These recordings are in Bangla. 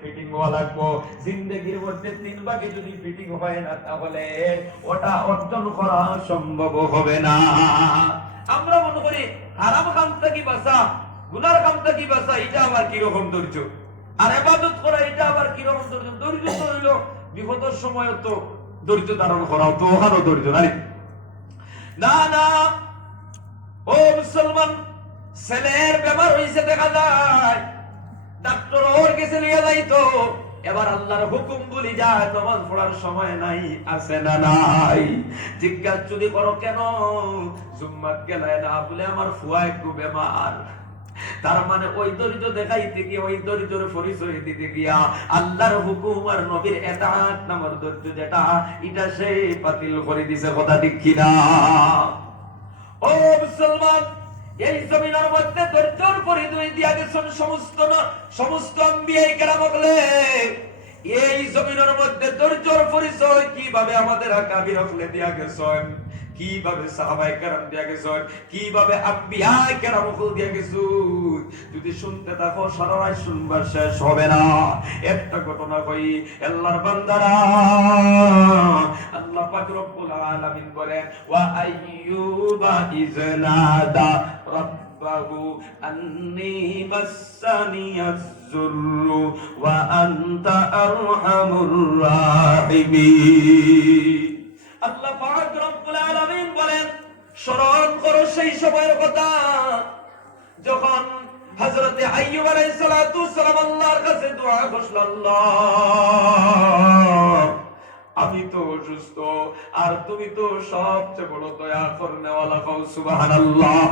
ফিটিং হওয়া লাগবো। জিন্দেগির মধ্যে 3 ভাগে যদি ফিটিং হয় না তাহলে ওটা অর্জন করা সম্ভব হবে না। আমরা মনে করি হারাম কাম থেকে বাঁচা, গুনার কাম থেকে বাঁচা, এটা আবার কিরকম ধৈর্য, আর ইবাদত করা এটা আবার কিরকম ধৈর্য। ধৈর্য তো হইল বিপদের সময় তো ধৈর্য ধারণ করাও তো ওখানে ধৈর্য নারী না। না ও মুসলমান, ছেলের বেমার হইছে দেখা যায়, ডাক্তার ওর কাছে নিয়ে যাইতো, এবার আল্লাহর হুকুম বলি যায়, নামাজ পড়ার সময় নাই, আছে না নাই? জিজ্ঞাসা যদি করো কেন, জুম্মাত গেলে না বলে আমার ফুয়া একটু বেমার। তার মানে ওই দরিদ্র দেখাইতে গিয়ে, ওই দরিদ্রের পরিচয় দিতে গিয়া আল্লাহর হুকুম আর নবীর এতাত নামের দরিদ্র যেটা, এটা সে বাতিল করে দিছে। কথা ঠিক কিনা? ও মুসলমান, এই জমিনের মধ্যে দরিদ্রের পরিচয় দিয়া গেছেন সমস্ত আম্বিয়ায়ে কেরাম বলে। এই জমিনের মধ্যে দরিদ্রের পরিচয় কিভাবে আমাদের আকাবির হলে দিয়া গেছেন, কিভাবে সাহাবায়ে কেরাম দিয়া গেছেন, কিভাবে আম্বিয়ায়ে কেরাম দিয়া গেছেন, যদি শুনতে থাকো সারা রাত শুনবার শেষ হবে না। একটা ঘটনা কই, আল্লাহর বান্দারা, আল্লাহ পাক রব্বুল আলামিন বলেন, ওয়া আইয়ুবা ইজনাদা রাব্বাহু আন্নী মাসানিয়াজ যুররু ওয়া আনতা আরহামুর রাহিমিন। আল্লাহ পাক রব্বুল আলামিন বলেন, স্মরণ করো সেই সময়ের কথা যখন হযরত আইয়ুব আলাইহিস সালাতু ওয়াস সালাম আল্লাহর কাছে দোয়া করলেন, আল্লাহ আমি তো অসুস্থ, আর তুমি তো সবচেয়ে বড় দয়া করনেওয়ালা। কও সুবহানাল্লাহ,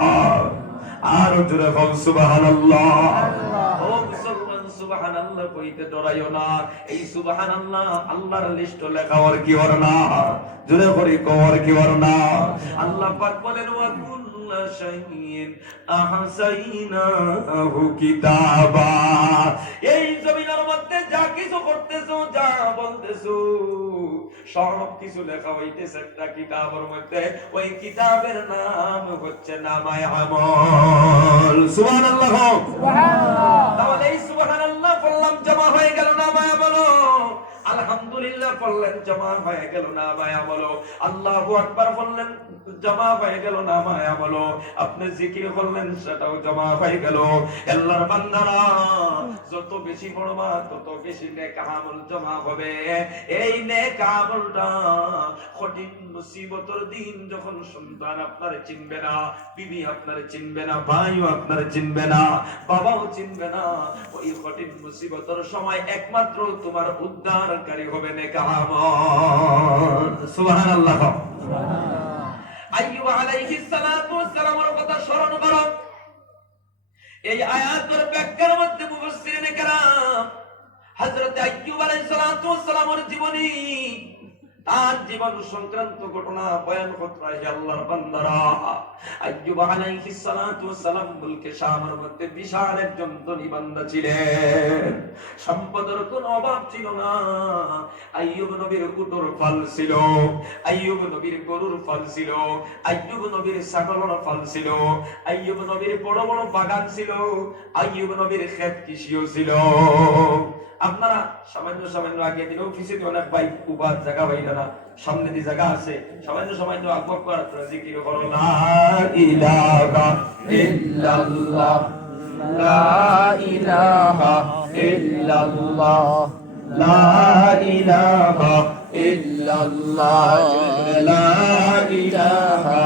আর জোরে কও সুবহানাল্লাহ। ও মুসলমান, সুবহানাল্লাহ কইতে ডরাইও না। এই সুবহানাল্লাহ আল্লাহর লিস্ট লেখা আর কি ওর না, জোরে করে কও আর কি ওর না। আল্লাহ পাক বলেন, ওয়া কুল্লা শাইইন আহসাইনাহু কিতাবা। এই জমিনের মধ্যে যা কিছু করতেছো, যা বলতেছো, সব কিছু লেখা হইতেছে একটা কিতাবের মধ্যে। ওই কিতাবের নাম হচ্ছে নামায়ে আমল। সুবহানাল্লাহ, সুবহানাল্লাহ। তাহলে এই সুবহানাল্লাহ বললাম, জমা হয়ে গেল নামায়ে আমল। আলহামদুলিল্লাহ বললেন, জমা হয়ে গেল নামায়ে আমল। আল্লাহু আকবার বললেন, জমা হয়ে গেল নামায়ে আমল। আপনি জিকির করলেন, সেটাও জমা হয়ে গেল। আল্লাহর বান্দারা, যত বেশি পড়বা তত বেশি নেক আমল জমা হবে। এই নেক আমলটা কঠিন মুসিবতের দিন যখন সন্তান আপনার চিনবে না, বিবি আপনার চিনবে না, ভাইও আপনার চিনবে না, বাবাও চিনবে না, ওই কঠিন মুসিবতের সময় একমাত্র তোমার উদ্ধারকারী হবে নেক আমল। সুবহানাল্লাহ। আইয়ুব আলাইহিস সালাতু ওয়াস সালামের কথা স্মরণ করো। এই আয়াতের ব্যাখ্যার মধ্যে মুফাসসিরিনে কেরাম হযরত আইয়ুব আলাইহিস সালাতু ওয়াস সালামের জীবনী, তার জীবন সংক্রান্ত ঘটনা বয়ান করতে আল্লাহর বান্দারা। আইয়ুব আলাইহিস সালাতু ওয়াস সালাম মুলকে শামের মধ্যে বিশাল একজন ধনী বান্দা ছিলেন। সম্পদের কোনো অভাব ছিল না। আইয়ুব নবীর উটর ফল ছিল, আইয়ুব নবীর গরুর ফল ছিল, আইয়ুব নবীর ছাগলের ফল ছিল, আইয়ুব নবীর বড় বড় বাগান ছিল, আইয়ুব নবীর ক্ষেত কৃষিও ছিল। আপনারা সামান্য আগে দিন অফিসে অনেক বাইক উপার জায়গা বাইরা না, সামনে যে জায়গা আছে সামান্য আকবর করার জিকির করো, লা ইলাহা ইল্লাল্লাহ, লা ইলাহা ইল্লাল্লাহ, লা ইলাহা ইল্লাল্লাহ, লা ইলাহা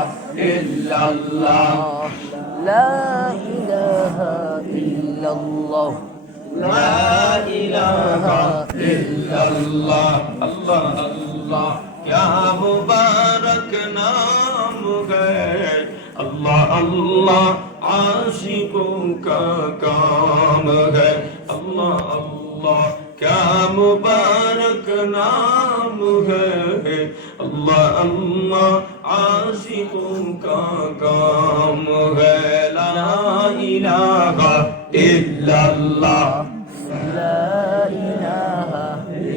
ইল্লাল্লাহ, লা ইলাহা ইল্লাল্লাহ, লা ইলাহা ইল্লাল্লাহ। আল্লাহ আল্লাহ क्या मुबारक नाम है, अल्लाह अल्लाह आशिकों का काम है, अल्लाह अल्लाह क्या मुबारक नाम है, अल्लाह अल्लाह आशिकों का काम है, ला इलाहा इल्लल्लाह, لا إله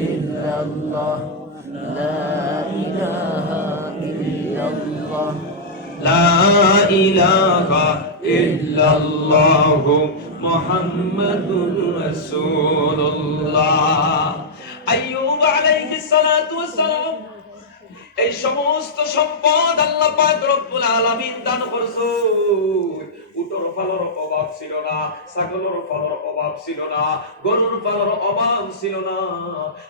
إلا الله، لا إله إلا الله، لا إله إلا الله محمد رسول الله। সমস্ত সম্পদ আল্লাহ পাক রব্বুল আলামিন দান করছো। উটর পালর অভাব ছিল না, ছাগলের পালর অভাব ছিল না, গরুর পালর অভাব ছিল না।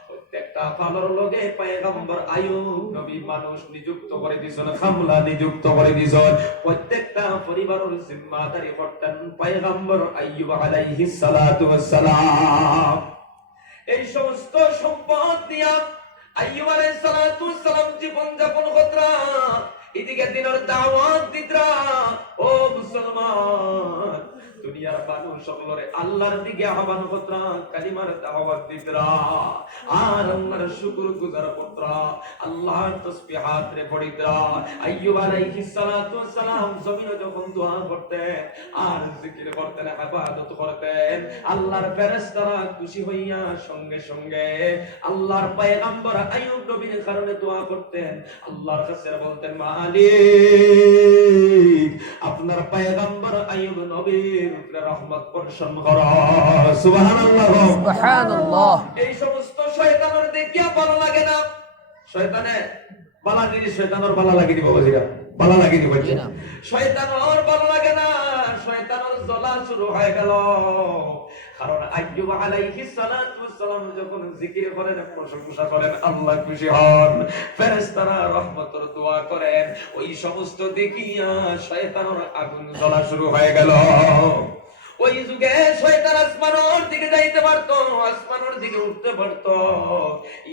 প্রত্যেকটা পালর লগে পয়গম্বর আইয়ুব নবী মানুষ নিযুক্ত করে দিয়েছেন, খামলা নিযুক্ত করে দিয়েছেন। প্রত্যেকটা পরিবারের জিম্মাদারি করতেন পয়গম্বর আইয়ুব আলাইহিস সালাতু ওয়াস সালাম। এই সমস্ত সম্পদ দিয়া আইয়ুব আলাইহিস সালাতু ওয়াস সালাম জীবন যাপন করতরা। এদিকে দিনের দাওয়াত দিতরা। ও মুসলমান, দুনিয়ার মানুষ সকলরে আল্লাহর দিকে আহ্বান করতরা, কালিমার দাওয়াত দিতরা, আর আল্লাহর শুকর গুজার করতরা, আল্লাহর তাসবিহাত রে পড়িতরা। আইয়ুব আলাইহিস সালাতু ওয়াস সালাম জমিনে যখন দোয়া করতেন আর জিকির করতেন, ইবাদত করতেন, আল্লাহর ফেরেশতারা খুশি হইয়া সঙ্গে সঙ্গে আল্লাহর পয়গম্বর আইয়ুব নবীর কারণে দোয়া করতেন। আল্লাহর কাছে বলতেন, মালিক আপনার পয়গম্বর আইয়ুব নবীর উপরে রহমত বর্ষণ করো। সুবহানাল্লাহ, সুবহানাল্লাহ। এই সমস্ত শয়তানের দেখিয়া ভালো লাগে না। শয়তানে বালা জিনিস শয়তানের ভালো লাগে নি বাবাজিরা, ভালো লাগে নি বাচ্চা, শয়তানের ভালো লাগে না। শয়তানের জ্বলা শুরু হয়ে গেল। কারণ আইয়ুব আলাইহিস সালাতু ওয়াস সালাম যখন জিকির করেন, প্রশংসা করেন, আল্লাহ খুশি হন, ফেরেশতারা রহমতের দোয়া করেন। ওই সমস্ত দেখিয়া শয়তানের আগুন জ্বলা শুরু হয়ে গেল। ওই যুগে শয়তান আসমানের দিকে যাইতে পারত, আসমানের দিকে উঠতে পারত।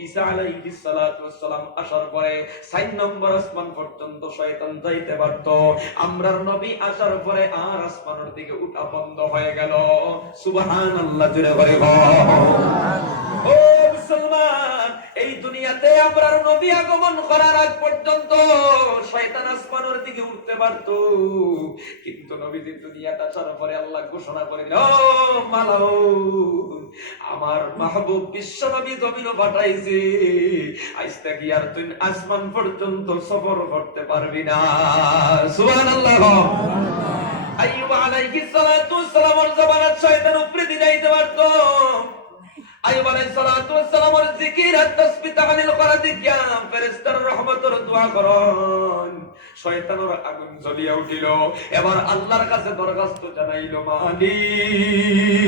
ঈসা আলাইহিস সালাতু ওয়াস সালাম আসার পরে 4 নম্বর আসমান পর্যন্ত শয়তান যাইতে পারত। আমরার নবী আসার পরে আর আসমানের দিকে উঠা বন্ধ হয়ে গেল। সুবহানাল্লাহ, জোরে বলে ও মুসলমান, এই দুনিয়াতে আমরার নবী আগমন করার আগ পর্যন্ত শয়তান আসমানের দিকে উঠতে পারত। কিন্তু নবীজি দুনিয়াতে আসার পরে আল্লাহ ঘোষণা করে দিল, ও মালাউন, আমার মাহবুব বিশ্ব নবী জমিনে পাঠাইছি, আজ থেকে আর তুই আসমান পর্যন্ত সফর করতে পারবি না। সুবহানাল্লাহ। আইয়ুব আলাইহিস সালাতু ওয়াস সালামের জবানত শয়তান উপরে দিয়ে যাইতে পারত। আইয়ুব আলাইহিস সালাতু ওয়াস সালামের জিকির আর তাসবিহ তাহলিল করা দেখিয়া ফেরেশতার রহমতের দোয়া করেন, শয়তানের আগুন জ্বলিয়া উঠিল। এবার আল্লাহর কাছে দরখাস্ত জানাইল, মালিক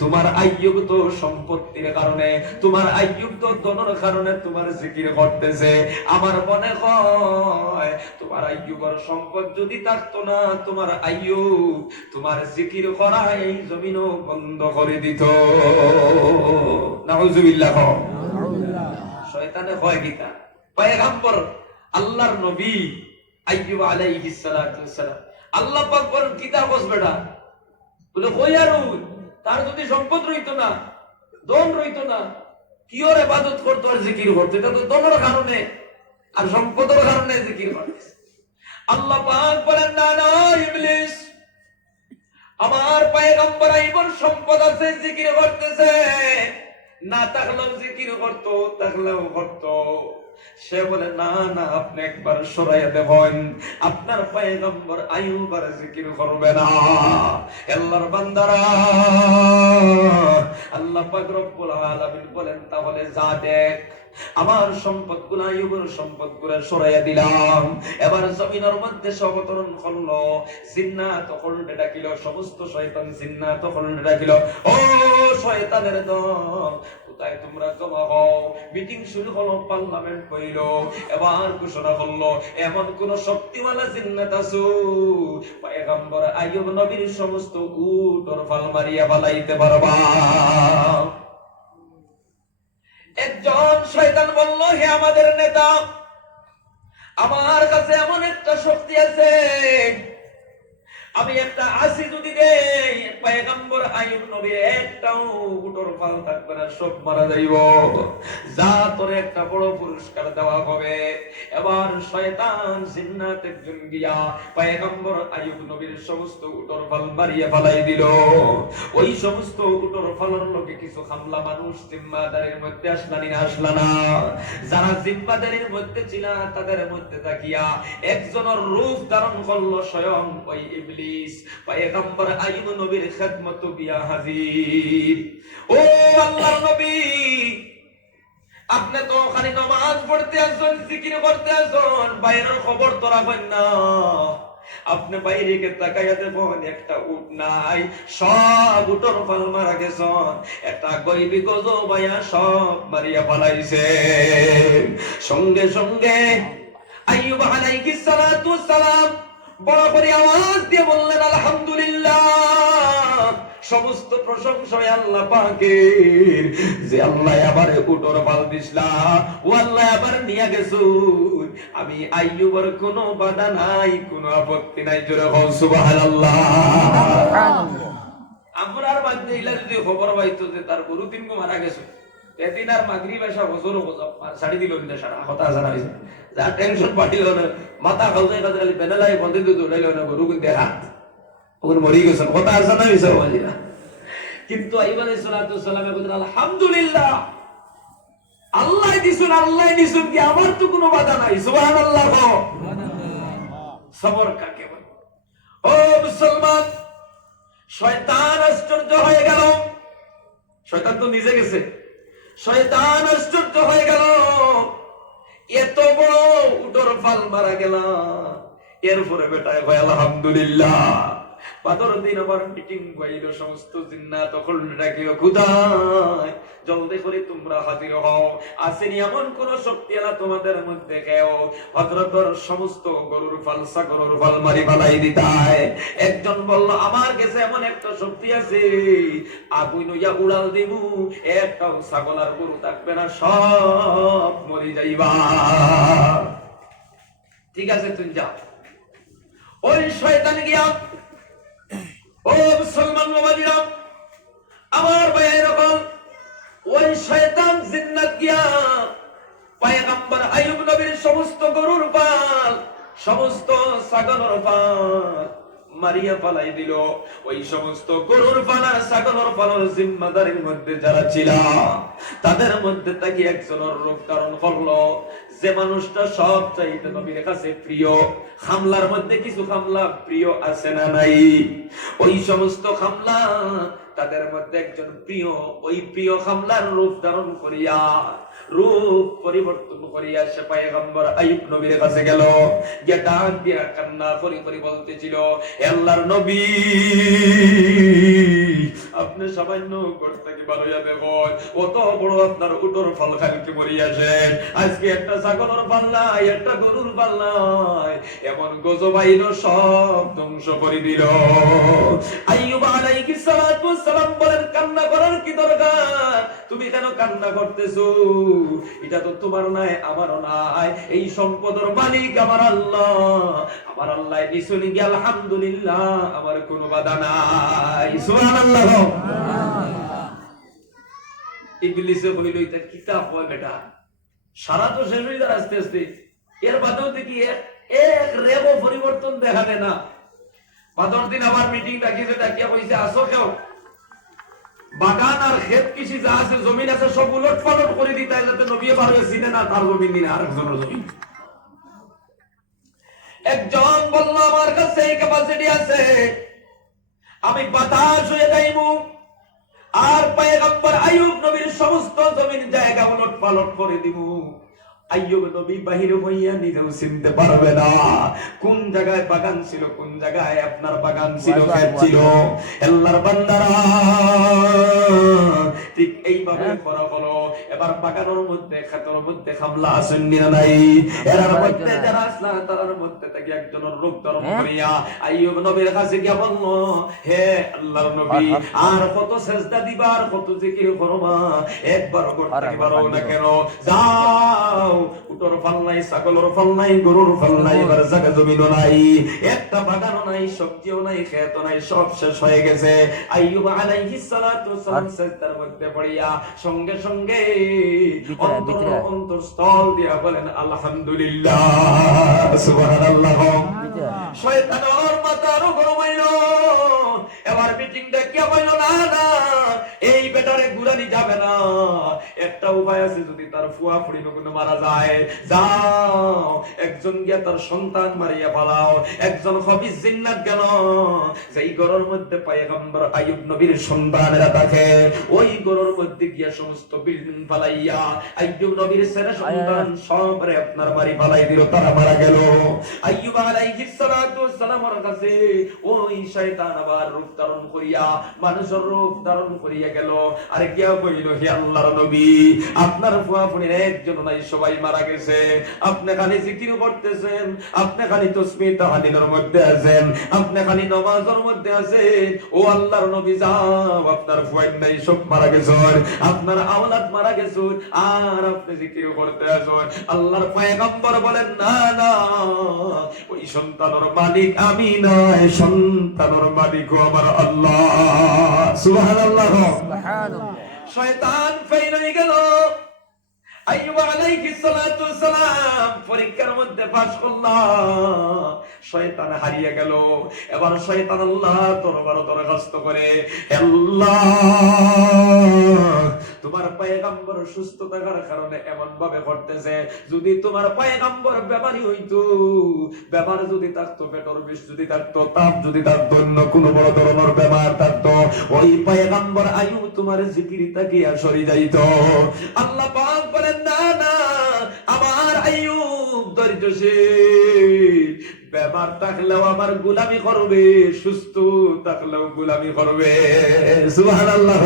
তোমার আইয়ুব তো সম্পত্তির কারণে, তোমার আইয়ুব তো ধনের কারণে তোমার জিকির করতেছে। আমার মনে হয় তোমার আইয়ুবের সম্পদ যদি থাকতো না, তোমার আইয়ুব তোমার জিকির করা এই জমিনও বন্ধ করে দিত। নাউজুবিল্লাহ। শয়তানে হয় গীতা পয়গম্বর আল্লাহর নবী আইয়ুব আলাইহিস সালাতু ওয়াস সালাম, আল্লাহ পাক বলেন কিতাব বসবেটা বলে কই আর তার যদি সম্পদ রইতো না, ধন রইতো না, কি ওর ইবাদত করতো আর জিকির করতো? এটা তো ধনের কারণে আর সম্পদের কারণে জিকির করতেছে। আল্লাহ পাক বলেন, না না ইবলিস, আমার পয়গম্বর আইয়ুবের সম্পদ আছে, জিকির করতেছে, না থাকলেও জিকির করতো, থাকলেও করতো। সে বলে, না না, আপনি একবার সরাইয়া দেবেন, আপনার পয়গম্বর আইয়ুব আর জিকির করবে না। আল্লাহর বান্দারা, আল্লাহ পাক রব্বুল আলামিন বলেন, তাহলে যা দেখ, আমার সম্পদগুলো আইয়ুবের সম্পদগুলো সরাইয়া দিলাম। এবার জমিনের মধ্যে অবতরণ করলো, জিন্নাত হলদে ডাকিল, সমস্ত শয়তান জিন্নাত হলদে ডাকিল, ও শয়তানের দল, কোথায় তোমরা জমা হও? মিটিং শুরু হলো, পার্লামেন্ট হইল। এবার ঘোষণা করলো, এমন কোন শক্তিওয়ালা জিন্নাত আছো পয়গম্বর আইয়ুব নবীর সমস্ত উট আর ফাল মারিয়া ফালাইতে পারবা? একজন শয়তান বলল, হে আমাদের নেতা, আমার কাছে এমন একটা শক্তি আছে, আমি একটা আসি যদি দেই, পয়গম্বর আইয়ুব নবীর একটাও উটর ফাল থাকবে না, সব মারা যাইব, যা তোর একটা বড় পুরস্কার দেওয়া হবে। এবার শয়তান জিন্নাত একজন গিয়া পয়গম্বর আইয়ুব নবীর সমস্ত উটর ফাল মারিয়া ফালাই দিল। ওই সমস্ত উটর ফালের লোকে কিছু খামলা মানুষ জিম্মাদারির মধ্যে আসলানি না আসলা না, যারা জিম্মাদারির মধ্যে ছিল তাদের মধ্যে তাকিয়া একজনের রূপ ধারণ করলো স্বয়ং ওই ইবলিস। পয়গম্বর আইয়ুব নবীর খিদমত গিয়া হাজির। ও আল্লাহর নবী, আপনি তো খালি নামাজ পড়তে আসুন, জিকির করতে আসুন, বাইরের খবর তো রাখেন না। আপনি বাইরে কে তাকাইয়া দেখুন, একটা উট নাই, সব উটর পাল মারা গেছেন। একটা গইবি গজ ভাইয়া সব মারিয়া পালাইছে। সঙ্গে সঙ্গে আইয়ুব আলাইহিস সালাতু ওয়াস সালাম বড় করে আওয়াজ দিয়ে বললেন, আলহামদুলিল্লাহ, সমস্ত প্রশংসা আল্লাহ পাকের, যে আল্লাহ আবার উটর পাল দিছলা, ও আল্লাহ আবার নিয়া গেছো। আমি আইয়ুবের কোনো বাধা নাই, কোনো আপত্তি নাই। জোরে বল সুবহানাল্লাহ। আমরার বাদে ইলা যদি খবর পাইতো যে তার গরু তিনগো মারা গেছে, এদিন আর মাগরিব এসা বছরও ছাড়ি দিল না, সারা কথা জানাইছে, যা টেনশন পাইল না, মাথা খাউজাই কাছে খালি বেনালাই বন্ধে দিতে উঠাইল না, গরু কিন্তু হাত ওখানে মরি গেছেন, কথা আছে না বিষয় বাজিরা। কিন্তু আইয়ুব আলাইহিস সালাতু ওয়াস সালাম বলেন, আলহামদুলিল্লাহ, আল্লাহ দিছুন, আল্লাহ দিছুন, কি আমার তো কোনো বাধা নাই। সুবহানাল্লাহ। সবর কাকে বলে? ও মুসলমান, শয়তান আশ্চর্য হয়ে গেল। শয়তান তো নিজে গেছে, শয়তান আশ্চর্য হয়ে গেল, এত বড় উটর ফাল মারা গেল। এরপরে বেটায় ভাই আলহামদুলিল্লাহ। পাদর দিন আবার মিটিং বাইল, সমস্ত জিন্নাত তখন ডাকিও, খুদায় জলদি করে তোমরা হাজির হও, আসেনি এমন কোন শক্তি আলা তোমাদের মধ্যে কেউ হযরতর সমস্ত গরুর ফাল ছাগলের ফাল মারি ফালাই দিতায়। একজন বলল, আমার কাছে এমন একটা শক্তি আছে, আগুন নইয়া উড়াল দিমু, একটাও ছাগল আর গরু থাকবে না, সব মরি যাইবা। ঠিক আছে, তুই যা। ওই শয়তান গিয়া, ও মুসলমান বাবাজিরা, আমার ভাই এরকম, ওই শয়তান জিন্নাত গিয়া পয়গম্বর আইয়ুব নবীর সমস্ত গরুর পাল, সমস্ত ছাগলের পাল মারিয়া পালাই দিল। ওই সমস্ত গরুর পাল আর ছাগলের পালের জিম্মাদারির মধ্যে যারা ছিল, তাদের মধ্যে তাকে একজনের রূপ ধারণ করলো, যে মানুষটা সব চাইতে নবীর কাছে প্রিয়। খামলার মধ্যে কিছু খামলা প্রিয় আছে না নাই? ওই সমস্ত খামলা, তাদের মধ্যে একজন প্রিয়, ওই প্রিয় খামলার রূপ ধারণ করিয়া, রূপ পরিবর্তন করিয়া সে পয়গম্বর আইয়ুব নবীর কাছে গেল, গিয়ে ডাক দিয়া কান্না করে করে বলতেছিল, আল্লাহর নবী, আপনি সামান্য করতে কি ভালো যাবে বল, অত বড় আপনার উটর ফল খাইতে মরিয়াছেন, আজকে একটা ছাগলের পাল নাই, একটা গরুর পাল নাই, এমন গজব আইল, সব ধ্বংস করে দিল। আইয়ুব আলাইহিস সালাতু ওয়াস সালাম বলেন, কান্না করার কি দরকার? তুমি কেন কান্না করতেছো? এটা তো তোমার নাই, আমারও নাই, এই সম্পদের মালিক আমার আল্লাহ। আমার আল্লাহ দিছুনি গিয়া, আলহামদুলিল্লাহ, আমার কোনো বাধা নাই। সুবহানাল্লাহ। ইবলিসে বলিল, এটা কিতাব হয় বেটা, সারা তো শেষ হয়ে যায় আস্তে আস্তে, এর বাদেও দেখি এক রেবো পরিবর্তন দেখাবে না। বাদর দিন আবার মিটিং ডাকিয়েছে, ডাকিয়া কইছে, আসো কেউ, বাগান আর ক্ষেত কৃষি যা আছে, জমিন আছে, সব উলট পালট করে দিতে, যাতে নবী পারবে চিনে না তার জমিন দিন আরেকজনের জমিন। একজন বলল, আমার কাছে এই ক্যাপাসিটি আছে, আমি বাতাস হয়ে যাইবো, আর পয়গম্বর আইয়ুব নবীর সমস্ত জমিন জায়গা উলট পালট করে দিব। আইয়ুব নবী বাহির হইয়া নিজেও চিনতে পারবে না কোন জায়গায় বাগান ছিল, কোন জায়গায় আপনার বাগান ছিল, ক্ষেত ছিল। আল্লাহর বান্দারা, ঠিক এইভাবে করা হলো। এবার বাগানের মধ্যে, ক্ষেতের মধ্যে খামলা আসেন না নাই, এর মধ্যে যারা আসলা, তার মধ্যে থেকে একজনের রূপ ধারণ করিয়া আইয়ুব নবীর কাছে গিয়া বলল, হে আল্লাহর নবী, আর কত সেজদা দিবা, আর কত জিকির করবা, একবার করতে পারো না কেন? যাও, উটর ফল নাই, ছাগলের ফল নাই, গরুর ফল নাই, এবার জায়গা জমিনও নাই, একটা বাগানও নাই, সবজিও নাই, ক্ষেতও নাই, সব শেষ হয়ে গেছে। আইয়ুব আলাইহিস সালাতু ওয়াস সালাম সেজদার মধ্যে পড়িয়া সঙ্গে সঙ্গে অন্তরস্থল দিয়া বলেন, আলহামদুলিল্লাহ, সুবহানাল্লাহ। শয়তানের মাথা আরো গরম হইল। এবার মিটিংটা কে বলল, না না, এই বেটারে ঘুরানি যাবে না, একটা একটা উপায় আছে, যদি তার ফুয়া ফুড়ি কোনো মারা যায়, যাও একজন গিয়া তার সন্তান মারিয়া পালাও। একজন হবিস জিন্নাত গেল, যেই ঘরের মধ্যে পয়গম্বর আইয়ুব নবীর সন্তানেরা থাকে, ওই ঘরের মধ্যে গিয়া সমস্ত বিল্ডিং ফালাইয়া আইয়ুব নবীর ছেলে সন্তান সবরে আপনার বাড়ি ফালাই দিল, তারা মারা গেল। আইয়ুব আলাইহিস সালাতু ওয়াস সালামের কাছে ওই শয়তান আবার রূপ ধারণ করিয়া মানুষের রূপ ধারণ করিয়া গেল, আর গিয়া কইল, হে আল্লাহর নবী, আপনার ফুয়া ফুড়ির একজন নাই, সবাই মারা গেছে। আপনি খালি জিকির করতেছেন, আপনি খালি তাসবিহ তাহলিলের মধ্যে আছেন, আপনি খালি নামাজের মধ্যে আছেন। ও আল্লাহর নবী, যাও, আপনার ফুয়া নাই, সব মারা গেছে, আপনার আওলাদ মারা গেছে, আর আপনি জিকির করতে আছেন। আল্লাহর পয়গম্বর বলেন, না না, ওই সন্তানের মালিক আমি নয়, সন্তানের মালিক আমার আল্লাহ। সুবহানাল্লাহ। শয়তান ফেল হয়ে গেল। আইয়ুব আলাইহিস সালাতু ওয়াস সালাম পরীক্ষার মধ্যে পাস করল, শয়তান হারিয়ে গেল। এবার শয়তান আল্লাহ দরবারে দরখাস্ত করে, আল্লাহ, তোমার পয়গম্বর সুস্থ থাকার কারণে এমন ভাবে করতেছে, যদি তোমার পয়গম্বর বেমারি হইতো, বেমার যদি থাকতো, পেটের বিষ যদি থাকতো, তাপ যদি থাকতো, অন্য কোনো বড় ধরনের বেমার থাকতো, ওই পয়গম্বর আইয়ুব তোমার জিকির তাকিয়া সরে যাইতো। আল্লাহ পাক বলেন, না না, আমার আইয়ুব ধৈর্যশীল, বেমার থাকলেও আমার গোলামি করবে, সুস্থ থাকলেও গোলামি করবে। সুবহানাল্লাহ।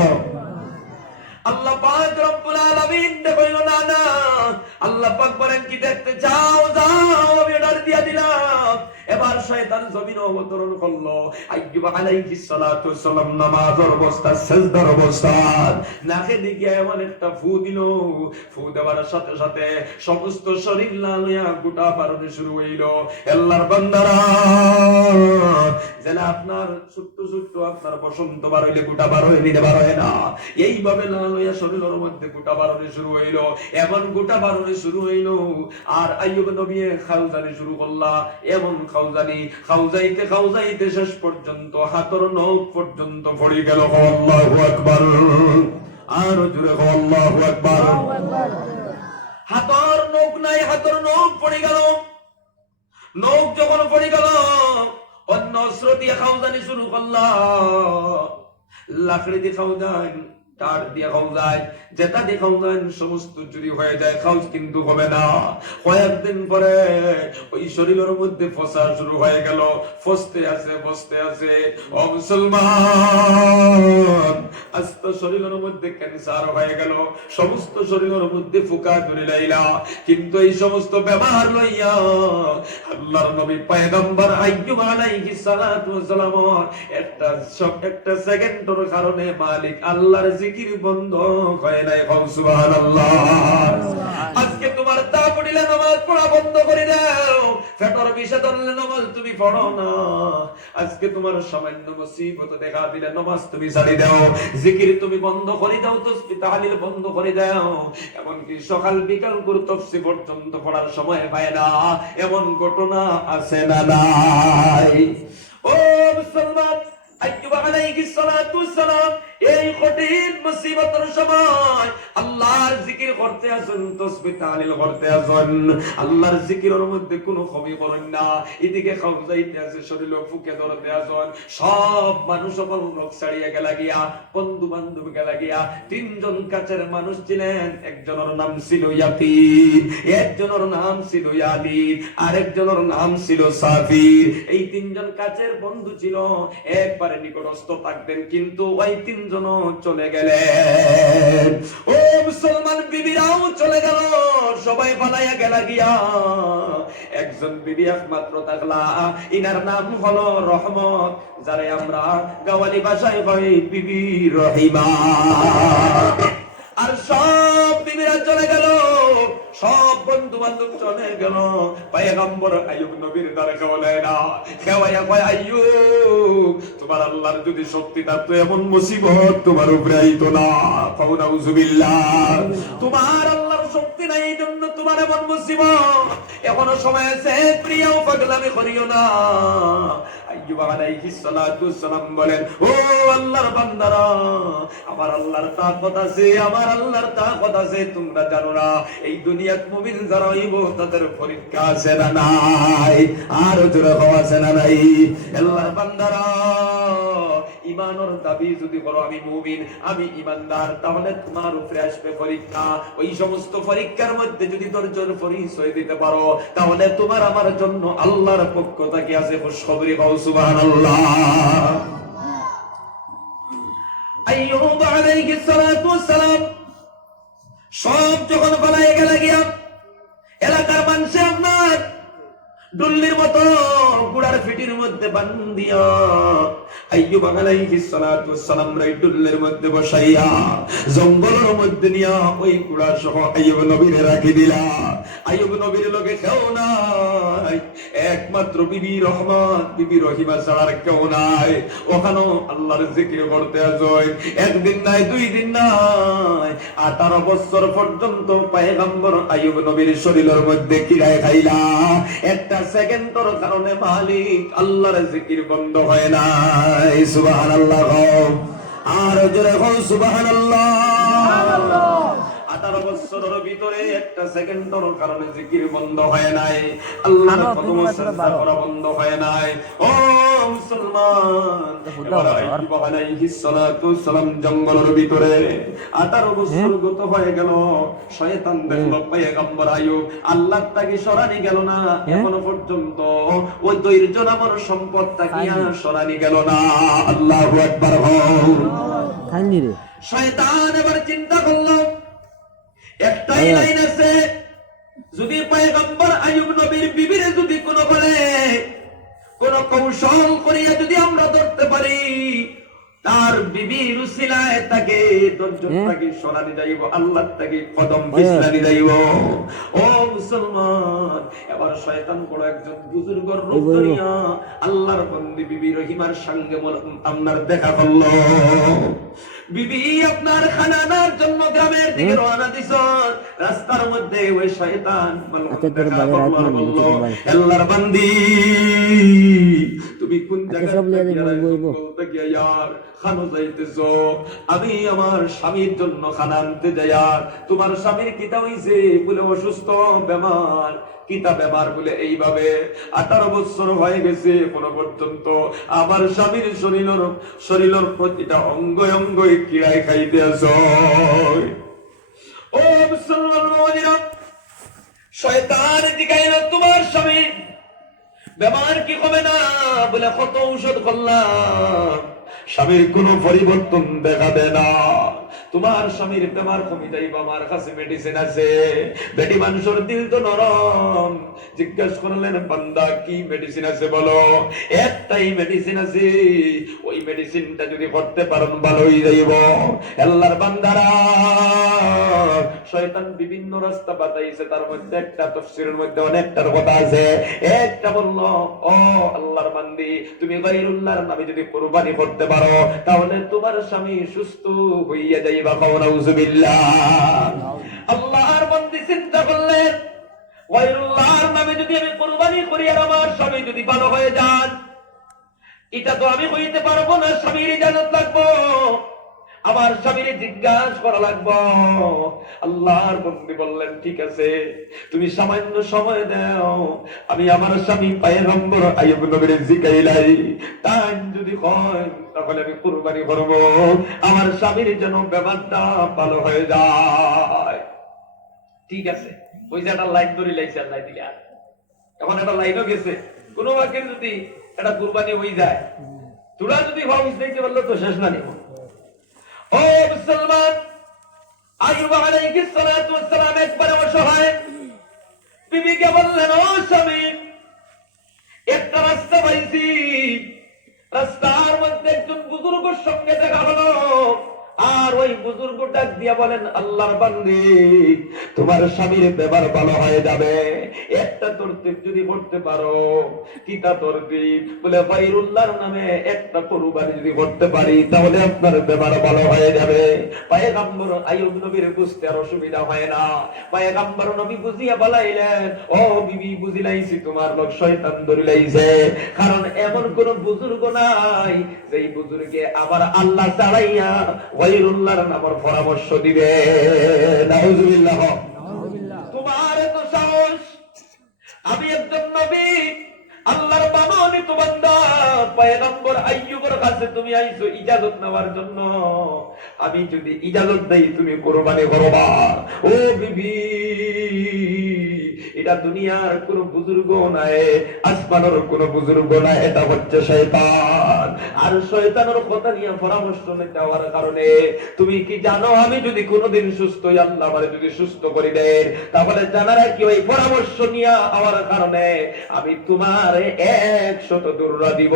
আল্লাহ পাক রব্বুল আলামিন কইল, না না, আল্লাহ পাক বলেন, কি দেখতে চাও, যাও, আমি অর্ডার দিয়া দিলাম। এবার শয়তান জমিন অবতরণ করলো। আইয়ুব আলাইহিস সালাতু ওয়াস সালাম নামাজের অবস্থা, সিজদার অবস্থা, নাকে দিকে এমন একটা ফু দিল, ফু দেওয়ার সাথে সাথে সমস্ত শরীর লাল হইয়া গোটা বাড়তে শুরু হইল। আল্লাহর বান্দারা, যেন আপনার ছোট্ট ছোট্ট আপনার বসন্ত বার হইলে গোটা বার হয়ে নিতে বার হয় না, এইভাবে লাল হইয়া শরীরের মধ্যে গোটা বাড়তে শুরু হইল। এমন গোটা বাড়তে শুরু হইল, আর আইয়ুব নবী খাউজানি শুরু করলা। এমন খাউজাইতে শেষ পর্যন্ত হাতর নখ পর্যন্ত পড়ে গেল। আল্লাহু আকবার। আর জোরে আল্লাহু আকবার। হাতর নখ নাই, হাতর নখ পড়ে গেল। নখ যখন পড়ে গেল, অন্য অস্ত্র দিয়ে খাউজানি শুরু করলা। লাকড়ি দিয়ে খাউজান, তার দিয়ে খাউজান, যেটা দিয়ে খাউজান সমস্ত চুরি হয়ে যায়, খাউজ কিন্তু হবে না। কয়েকদিন পরে ওই শরীরের মধ্যে ফসা শুরু হয়ে গেল, ফসতে আছে ফসতে আছে। ও মুসলমান, আস্ত শরীরের মধ্যে ক্যান্সার হয়ে গেল, সমস্ত শরীরের মধ্যে ফুকা ধরে লাইলা। কিন্তু এই সমস্ত ব্যবহার লইয়া আল্লাহর নবী পয়গম্বর আইয়ুব আলাইহিস সালাতু ওয়াস সালাম একটা সেকেন্ডের কারণে মালিক আল্লাহর জিকির বন্ধ হয় নাই। সুবহানাল্লাহ। আজকে তোমার তা পড়িলে নামাজ পড়া বন্ধ করে দাও, ফেটর বিষে ধরলে নামাজ তুমি পড়ো না। আজকে তোমার সামান্য মুসিবত দেখা দিলে নামাজ তুমি ছাড়ি দাও, জিকির তুমি বন্ধ করে দাও, তাসবিহ তাহলিল বন্ধ করে দাও। এমনকি সকাল বিকাল করে তাফসীর পর্যন্ত পড়ার সময় পায় না, এমন ঘটনা আছে না নাই? ও মুসলমান, আইয়ুব আলাইহিস সালাতু ওয়াস সালাম এই কঠিন মুসিবতের সময় আল্লাহর জিকির করতে আছেন, তাসবিহ তাহলিল করতে আছেন। আল্লাহর জিকিরের মধ্যে কোনো কমি করেন না। এদিকে খাউজাইতে আছে, শরীরে ফুকে ধরতে আছেন। সব মানুষ সকল লোক ছাড়িয়ে গেলা গিয়া, বন্ধু বান্ধব গেলা গিয়া। তিনজন কাছের মানুষ ছিলেন, একজনের নাম ছিল ইয়াতিম, একজনের নাম ছিল ইয়াদিদ, আরেকজনের নাম ছিল সাফির। এই তিনজন কাছের বন্ধু ছিল, একবারে নিকটস্থ থাকতেন, কিন্তু ওই তিনজন চলে গেলেন। ও মুসলমান, বিবিরাও চলে গেল, সবাই পালাইয়া গেলা গিয়া। একজন বিবি একমাত্র থাকলা, ইনার নাম হলো রহমত, যারে আমরা গাওয়ালি ভাষায় কই বিবি রহিমা। আর সব বিবিরা চলে গেল, সব বন্ধু বান্ধব চলে গেল। পয়গম্বর আইয়ুব নবীর দ্বারে খাওয়ায় না, খাওয়াইয়া কয়, আইয়ুব, তোমার আল্লাহর যদি শক্তি থাকতো এমন মুসিবত তোমার উপরে আইতো না। নাউযুবিল্লাহ। তোমার আল্লাহর শক্তি নাই, এই জন্য তোমার এমন মুসিবত। এখনো সময় আছে, প্রিয় পাগলামি করিও না। আইয়ুব আলাইহিস সালাতু ওয়াসসালাম বলেন, ও আল্লাহর বান্দারা, আমার আল্লাহর তাকত আছে, আমার আল্লাহর তাকত আছে, তোমরা জানো না? এই দুনিয়াত মুমিন যারা হইব তাদের পরীক্ষা আছে না নাই? আর জোরে হওয়া আছে না নাই? আল্লাহর বান্দারা, ইমানের দাবি যদি করো আমি মুমিন, আমি ইমানদার, তাহলে তোমার উপরে আসবে পরীক্ষা। ওই সমস্ত পরীক্ষার মধ্যে যদি ধৈর্যের পরিচয় দিতে পারো, তাহলে তোমার আমার জন্য আল্লাহর পক্ষ থেকে আছে খুশখবরি। কও সুবহানাল্লাহ। আইয়ুব আলাইহিস সালাতু ওয়াসসালাম সব যখন পালায়ে গেল গিয়া, এলাকার মানুষ আপনার ডুল্লির মতো গুড়ার ফিটির মধ্যে বান্ধিয়া আইয়ুব আলাইহিস সালাতু ওয়াসসালাম রাই ডুল্লের মধ্যে বসাইয়া জঙ্গলের মধ্যে নিয়া ওই গুড়া সহ আইয়ুব নবীরে রাখি দিলা। আইয়ুব নবীর লগে কেউ নাই, একমাত্র বিবি রহমান, বিবি রহিমা ছাড়া আর কেউ নাই। ওখানেও আল্লাহর জিকির করতে আসয়। একদিন নাই, দুই দিন নাই, 18 বছর পর্যন্ত পয়গম্বর আইয়ুব নবীর শরীরের মধ্যে কিরায় খাইলা। একটা সেকেন্ডের কারণে মালিক আল্লাহর জিকির বন্ধ হয় নাই। সুবহানাল্লাহ। আর জোরে বল সুবহানাল্লাহ। 18 বছরের ভিতরে একটা সেকেন্ডের কারণে জিকির বন্ধ হয় নাই, আল্লাহর কদম সাজদা করা বন্ধ হয় নাই। ও মুসলমান, আইয়ুব আলাইহিস সালাতু ওয়াসসালাম জঙ্গলের ভিতরে 18 বছর গত হয়ে গেল। শয়তান দেখলো পয়গম্বর আইয়ুব আল্লাহর থেকে সরানি গেল না, এখনো পর্যন্ত ওই ধৈর্য নামের সম্পদটা কি সরানি গেল না। আল্লাহু আকবার। শয়তান এবার চিন্তা করলো, একটাই লাইন আছে, যদি পয়গম্বর আইয়ুব নবীর বিবিরে যদি কোনো বলে কোন কৌশল করিয়া যদি আমরা ধরতে পারি, তার বিবির উসিলায় তাকে দর্জনটাকে সরানি যাইব, আল্লাহ তাকে কদম পিছলানি যাইব। ও মুসলমান, এবার শয়তান বড় একজন বুজুর্গর রূপ ধরিয়া আল্লাহর বন্দী বিবি রহিমার সঙ্গে আপনার দেখা করলো। বিবি আপনার খানানার জন্য গ্রামের দিকে রওনা দিছ, রাস্তার মধ্যে ওই শয়তান দেখা করলো, আল্লাহর বান্দি তুমি কোন জায়গায় খানো যাইতেছো? আমি আমার স্বামীর জন্য খানা আনতে যাই। আর তোমার স্বামীর কিতা হইছে? বলে অসুস্থ, বেমার। কিতা বেমার? বলে এইভাবে 18 বছর হয়ে গেছে, এখনো পর্যন্ত আমার স্বামীর শরীরের প্রতিটা অঙ্গ অঙ্গই কিড়ায় খাইতে আস। ও মুসলমান, শয়তান জিগাইল তোমার স্বামী বেমার কি কমে না? বলে কত ঔষধ করলাম, স্বামীর কোনো পরিবর্তন দেখা দেয় না। তোমার স্বামীর বেমার কমে যাইব, আমার কাছে মেডিসিন আছে। বেটি মানুষের দিল তো নরম। জিজ্ঞাসা করলেন, বান্দা কি মেডিসিন আছে বলো? একটাই মেডিসিন আছে, ওই মেডিসিনটা যদি করতে পারেন ভালো হয়ে যাইব। আল্লাহর বান্দারা, শয়তান বিভিন্ন রাস্তা বাতাইছে, তার মধ্যে একটা তাফসীরের মধ্যে অনেকটার কথা আছে। একটা বলল, ও আল্লাহর বান্দি, তুমি গায়রুল্লাহর নামে যদি কুরবানি করতে পারো, তাহলে তোমার স্বামী সুস্থ হইয়া যাইবা। নাউযুবিল্লাহ। আল্লাহর বান্দি চিন্তা করলেন, গায়রুল্লাহর নামে যদি আমি কুরবানি করি আর আমার স্বামী যদি ভালো হয়ে যান, এটা তো আমি হইতে পারবো না, স্বামীর ইজাজত লাগবো, আমার স্বামীর জিজ্ঞাসা করা লাগবো। আল্লাহর বন্দী বললেন, ঠিক আছে, তুমি সামান্য সময় দাও, আমি আমার স্বামী পয়গম্বর আইয়ুব নবীর জিকাইলাই, তাই যদি হয় তাহলে আমি কুরবানি করব, আমার স্বামীর যেন ব্যাপারটা ভালো হয়ে যায়। ঠিক আছে, ওই যে একটা লাইন ধরে লাইছে আল্লাহ দিলা, এখন একটা লাইনও গেছে। কোন বাক্যে যদি একটা কুরবানি হয়ে যায়, তোরা যদি ভাব বুঝতে পারলো তো শেষ না নিব। ও মুসলমান, আইয়ুব আলাইহিস সালাতু ওয়াসসালাম একবার অসহায় বিবিকে বললেন, ও স্বামী, একটা রাস্তা পাইছি, রাস্তার মধ্যে একজন বুজুর্গের সঙ্গে দেখা হলো, আর ওই বুজুর্গ ডাক দিয়া বলেন, আল্লাহর বান্দি, তোমার স্বামীর ব্যবহার ভালো হয়ে যাবে, একটা তরতিব যদি করতে পারো। কিতা তরতিব? বলে গায়রুল্লাহর নামে একটা কুরবানি যদি করতে পারি তাহলে আপনার ব্যবহার ভালো হয়ে যাবে। পয়গম্বর আইয়ুব নবীর বুঝতে আর অসুবিধা হয় না। পয়গম্বর নবী বুঝিয়া বলাইলেন, ও বিবি, বুঝিলাইছি তোমার লোক শয়তান ধরিলাইছে। কারণ এমন কোন বুজুর্গ নাই যেই বুজুর্গে আবার আল্লাহ ছাড়াইয়া গায়রুল্লাহর নামের পরামর্শ দিবে। নাউজুবিল্লাহ। তোমার এত সাহস? আমি একজন নবী, আল্লাহর বানানিত বান্দা পয়গম্বর আইয়ুবের কাছে তুমি আইছো ইজাজত নেওয়ার জন্য। আমি যদি ইজাজত দেই তুমি কুরবানি করবা। ও বিবি, এটা দুনিয়ার কোন বুজুর্গ নাই, আসমানের কোন বুজুর্গ নাই, এটা হচ্ছে শয়তান। আর শয়তানের কথা নিয়ে পরামর্শ নিতে হওয়ার কারণে তুমি কি জানো, আমি যদি কোনোদিন সুস্থ হই, আল্লাহ আমারে যদি সুস্থ করে দেন, তাহলে জানারা কি ওই পরামর্শ নিয়ে হওয়ার কারণে আমি তোমার 100 দুররা দিব।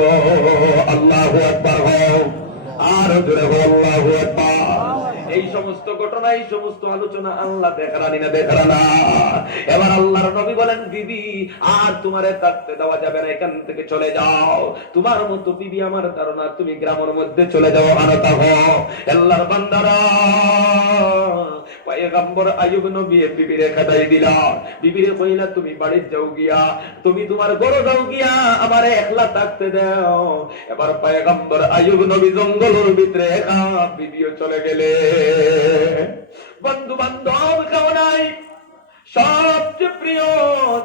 আল্লাহু আকবার হোক, আর জোরে হোক আল্লাহু আকবার। এই সমস্ত ঘটনা, এই সমস্ত আলোচনা আল্লাহ দেখারানি না, দেখারানা। এবার আল্লাহর নবী বলেন, বিবি, আর তোমারে থাকতে দেওয়া যাবে না, এখান থেকে চলে যাও। তোমার মতো বিবি আমার ধারণা তুমি গ্রামের মধ্যে চলে যাও, আনতা হও। আল্লাহর বান্দারা, পয়গম্বর আইয়ুব নবী বিবিরে খেদাই দিলা। বিবিরে কইলা, তুমি বাড়ি যাও গিয়া, তুমি তোমার ঘরে যাও গিয়া, আমারে একলা থাকতে দাও। এবার পয়গম্বর আইয়ুব নবী জঙ্গলের ভিতরে একা, বিবিও চলে গেলে। বন্ধু বান্ধব কেউ নাই, সবচেয়ে প্রিয়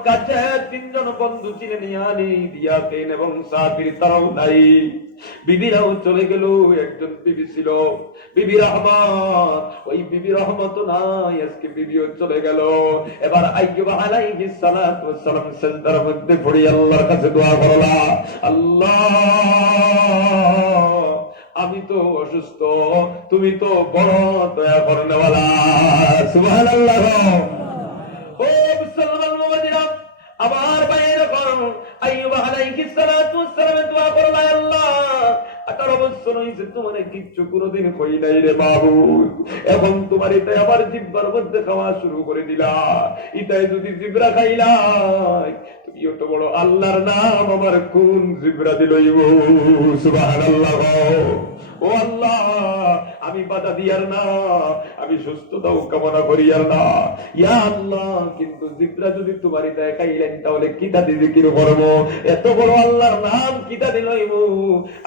কাছে 3 জন বন্ধু চিনে নিয়ে আনি দিয়াতেন এবং সাবির, তারাও নাই। বিবিরাও চলে গেল। একজন বিবি ছিল বিবি রহমত, ওই বিবি রহমত নাই, আজকে বিবিও চলে গেল। এবার আইয়ুব আলাইহিস সালাতু ওয়াস সালাম সিজদার মধ্যে পড়ে আল্লাহর কাছে দোয়া করলা, আল্লাহ, আমি তো অসুস্থ, তুমি তো বড় দয়া করনেওয়ালা। সুবহানাল্লাহ। ও মুসলমান মুমিনা, আমার ভাইয়েরা, আইয়ুব আলাইহিস সালাতু ওয়াস সালাম দোয়া করলেন, আল্লাহ, 18 বছর হইছে তোমার কিচ্ছু কোনোদিন কই নাই রে বাবু, এখন তোমার এটা আবার জিহ্বার মধ্যে খাওয়া শুরু করে দিলা। এটাই যদি জিহ্বা খাইলাই, তুমি তো বড় আল্লাহর নাম আমার কোন জিহ্বা দিলইব। সুবহানাল্লাহ। ও আল্লাহ, আমি বাধা দিয়ার না, আমি সুস্থতাও কামনা করি আর না, ইয়া আল্লাহ, কিন্তু জিব্রা যদি তোমারই দেখাইলেন তাহলে কিতা দিবি কি করব? এত বড় আল্লাহর নাম কিতা দিলইব?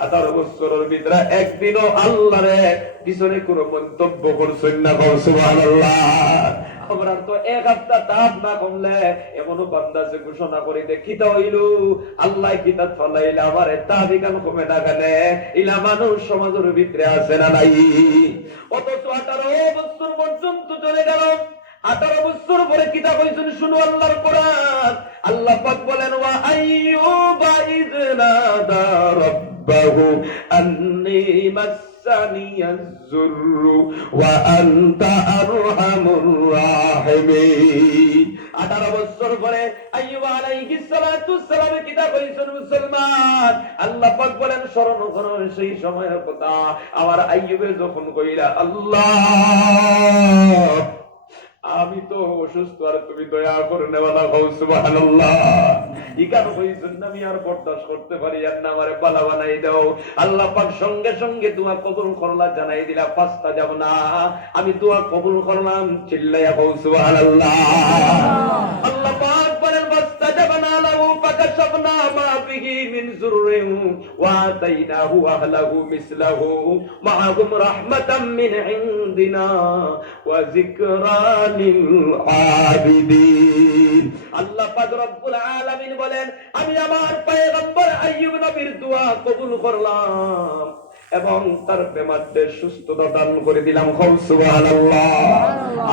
18 বছরের ভিতরে একদিনও আল্লাহরে পিছনে কোনো মন্তব্য করছেন না। সুবহানাল্লাহ। আমরা তো 1 সপ্তাহ তাপ না কমলে এমনও বান্দা আছে ঘোষণা করে দেখিতে হইল, আল্লাহ কিতাব ফলাইলে আমার তাবি গান কমে না কেনে, ইলা মানুষ সমাজের ভিতরে আছে না নাই? অথচ 18 বছর পর্যন্ত চলে গেল। 18 বছর পরে কিতাব হইছেন, শুনো আল্লাহর কোরআন। আল্লাহ পাক বলেন, ওয়া আইয়ুবা ইয নাদা রাব্বাহু আন্নী মাসানিয়াজ যুররু ওয়া আনতা আরহামুর রাহিমিন। 18 বছর পরে আইয়ুব আলাইহিস সালাতু ওয়াস সালাম কিতাব হইছেন। মুসলমান, আল্লাহ পাক বলেন, স্মরণ করো সেই সময়ের কথা, আমার আইয়ুবে যখন কইলা, আল্লাহ, আমি তো অসুস্থ আর তুমি দয়া করে নেওয়ালা হও। সুবহানাল্লাহ। ইকান হইছেন আমি আর বরদাস্ত করতে পারি আর না, আমারে বালা বানাই দাও। আল্লাহ পাক সঙ্গে সঙ্গে দোয়া কবুল করলা, জানাই দিলা, ফাস্তা যাব না, আমি দোয়া কবুল করলাম। চিল্লাইয়া হও সুবহানাল্লাহ। আল্লাহ পাক বলেন, ফাস্তা যাব না লাহু ফাকাশফনা মা বিহি মিন যুররিন ওয়া আতাইনাহু আহলাহু মিসলাহু মাআহুম রাহমাতাম মিন ইনদিনা ওয়া যিকরা আবিদিন। আল্লাহ পাক রব্বুল আলামিন বলেন, আমি আমার পয়গম্বর আইয়ুব নবীর দোয়া কবুল করলাম এবং তার বেমারদের সুস্থতা দান করে দিলাম। সুবহানাল্লাহ।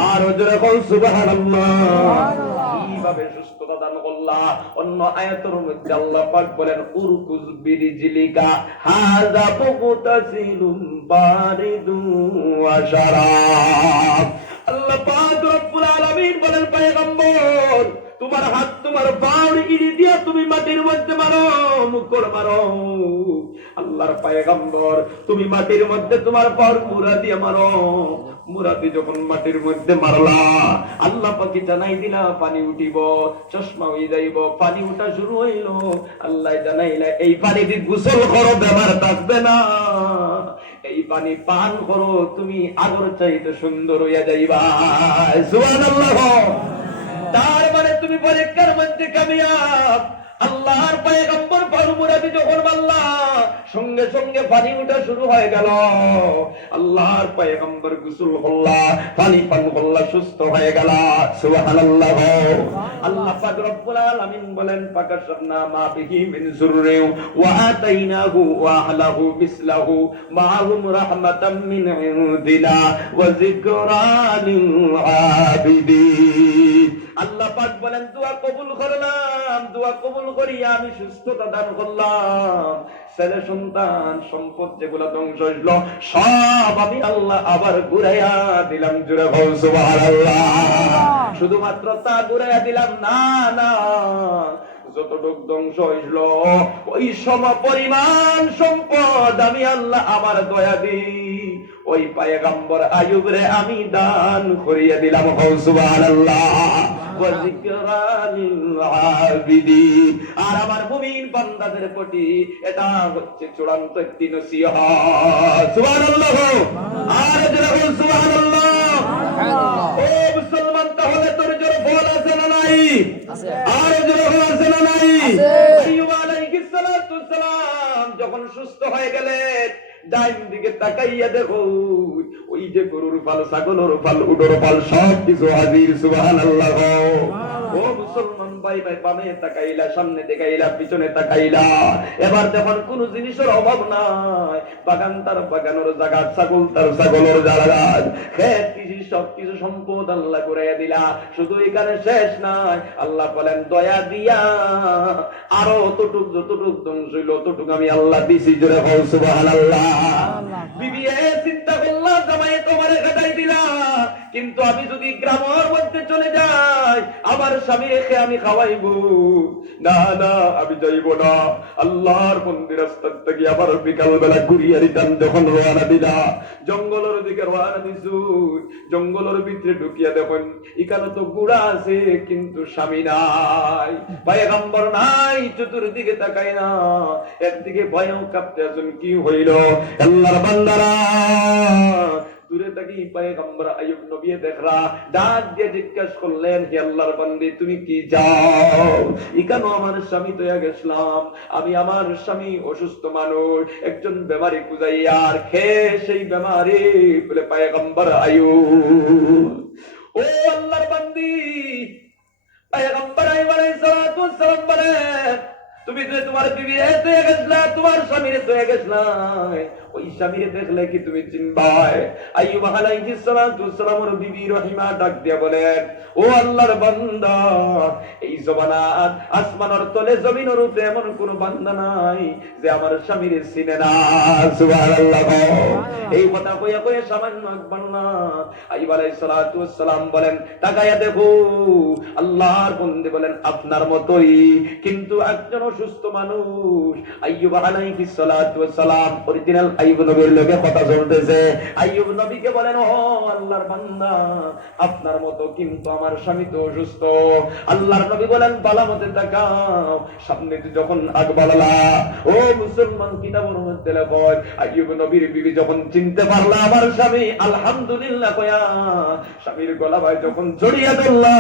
আর জোরে কও সুবহানাল্লাহ। কিভাবে সুস্থতা দান করলা? অন্য আয়াতের মধ্যে আল্লাহ পাক বলেন, উরকুজ বিরিজলিকা হাযা বুগতাসিলুম বারিদুন ওয়া শারাব। আল্লাহ পাক রব্বুল আলামিন বলেন, পয়গম্বর, তোমার হাত তোমার বাউর ইড়ি দিয়া তুমি মাটির মধ্যে মারো, করে মারো। আল্লাহর পয়গম্বর তুমি মাটির মধ্যে তোমার পর মুরা দিয়ে মারো। মুরাদি যখন মাটির মধ্যে মারলা, আল্লাহ পাকি জানাই দিলা পানি উঠিব, চশমা হয়ে যাইব। পানি উঠা শুরু হইল, আল্লাহ জানাইলা এই পানি দিয়ে গোসল করো, বেমার থাকবে না। এই পানি পান করো, তুমি আগর চাইতে সুন্দর হইয়া যাইবা। সুবহানাল্লাহ। তার মানে তুমি পরীক্ষার মধ্যে কামিয়াব। আল্লাহর পয়গম্বর মুরাদি যখন মারলা, সঙ্গে সঙ্গে পানি উঠা শুরু হয়ে গেল। আল্লাহর পয়গম্বর গোসল করলা, পানি পান করলা, সুস্থ হয়ে গেল। সুবহানাল্লাহ। আল্লাহ পাক রব্বুল আলামিন বলেন ফাকাশফনা মা বিহি মিন যুররিন ওয়া আতাইনাহু ওয়া আহলাহু মিসলাহু মাআহুম রাহমাতাম মিন ইনদিনা ওয়া যিকরা লিল আবিদিন। আল্লাহ পাক বলেন দোয়া কবুল করলাম, দোয়া কবুল করিয়া আমি সুস্থতা দান করলাম। ছেলে সন্তান সম্পদ যেগুলো ধ্বংস হইল সব আমি আল্লাহ আবার ঘুরাইয়া দিলাম। জুড়ে বল সুবহানাল্লাহ। শুধুমাত্র তা ঘুরাইয়া দিলাম না, না, যতটুকু ধ্বংস হইল ওই সম পরিমাণ সম্পদ আমি আল্লাহ আমার দয়া দিই ওই পয়গম্বর আইয়ুব রে আমি দান করিয়া দিলাম। সুবহানাল্লাহ। ওয়া যিকরা লিল আবিদিন। আর আমার মুমিন বান্দাদের প্রতি এটা হচ্ছে চূড়ান্ত একটি নসিহত। সুবহানাল্লাহ। আর যারা বল সুবহানাল্লাহ। ও মুসলমান, তাহলে তোর জোর ফল আছে না নাই? আছে। আর জোর ফল আছে না নাই? আছে। আইয়ুব আলাইহিস সালাতু সালাম যখন সুস্থ হয়ে গেলেন, ডাইন দিকে তাকাইয়া দেখো ওই যে গরুর পাল, ছাগলের পাল, উটের পাল সব কিছু হাজির। সুবহানাল্লাহ। ও মুসলমান ভাই ভাই, বামে তাকাইলা, সামনে দেখাইলা, পিছনে তাকাইলা, এবার যখন কোন জিনিসের অভাব নাই, বাগান তার বাগানের জায়গা, ছাগল তার ছাগলের জায়গা, খেত কৃষি সবকিছু সম্পদ আল্লাহ করাইয়া দিলা। শুধু এখানে শেষ নাই, আল্লাহ বলেন দয়া দিয়া আরো অতটুক যতটুক ধ্বংস হইল অতটুক আমি আল্লাহ দিছি। জোরে বল সুবহানাল্লাহ। বিবি চিন্তা করলা জামাই তোমারে কাটাই দিলা, কিন্তু আমি যদি গ্রামের মধ্যে চলে যাই আমার স্বামীকে আমি খাওয়াইব না, না আমি যাইব না। আল্লাহর মন্দির রাস্তা থেকে আবার বিকাল বেলা ঘুরিয়া দিতাম। যখন রওনা দিলা জঙ্গলের দিকে রওনা দিছু, জঙ্গলের ভিতরে ঢুকিয়া দেখুন এখানে তো গুড়া আছে কিন্তু স্বামী নাই, পয়গম্বর নাই। চতুর্দিকে তাকাই না, একদিকে ভয়ও কাঁপতে আছেন, কি হইল? আল্লাহর বান্দারা দূরে থাকি পয়গম্বর আইয়ুব নবী দেখরা ডাক দিয়ে জিজ্ঞাসা করলেন, হে আল্লাহর বান্দি তুমি কি চাও? ইকানো আমার স্বামী তো গেছিলাম, আমি আমার স্বামী অসুস্থ মানুষ, একজন বেমারি খুঁজাইয়া আর খেয়ে সেই বেমারি বলে পয়গম্বর আইয়ুব। ও আল্লাহর বান্দি, পয়গম্বর আইয়ুব আলাইহিস সালাতু ওয়াস সালাম বলেন তুমি যে তোমার বিবি এতে গেছলা, তোমার স্বামীর এতে গেছলা, ওই স্বামীর দেখলে কি তুমি চিনবাই? আইয়ুব আলাইহিস সালাতু ওয়াস সালামের বিবি রহিমা ডাক দিয়া বলেন, ও আল্লাহর বান্দা, এই জবানাত আসমানের তলে জমিনের উপরে এমন কোন বান্দা নাই যে আমার স্বামীর চিনে না। সুবহানাল্লাহ। এই কথা কইয়া কইয়া সামান্য একবার না আইয়ুব আলাইহিস সালাতু ওয়াস সালাম বলেন, তাকায়া দেখো আল্লাহর বন্দে বলেন আপনার মতই কিন্তু একজন অসুস্থ মানুষ। আইয়ুব আলাইহিস সালাতু ওয়াস সালাম অরিজিনাল আইয়ুব নবীর লগে কথা চলতেছে। আইয়ুব নবীকে বলেন, ও আল্লাহর বান্দা আপনার মতো কিন্তু আমার স্বামী তো অসুস্থ। আল্লাহর নবী বলেন, বালা মতে তাকাও, সামনে যখন আগ বাড়ালা। ও মুসলমান, কিতাবের মধ্যে লেখা আইয়ুব নবীর বিবি যখন চিনতে পারলা আমার স্বামী, আলহামদুলিল্লাহ কয়া স্বামীর গলা ভাই যখন জড়িয়ে ধরলা,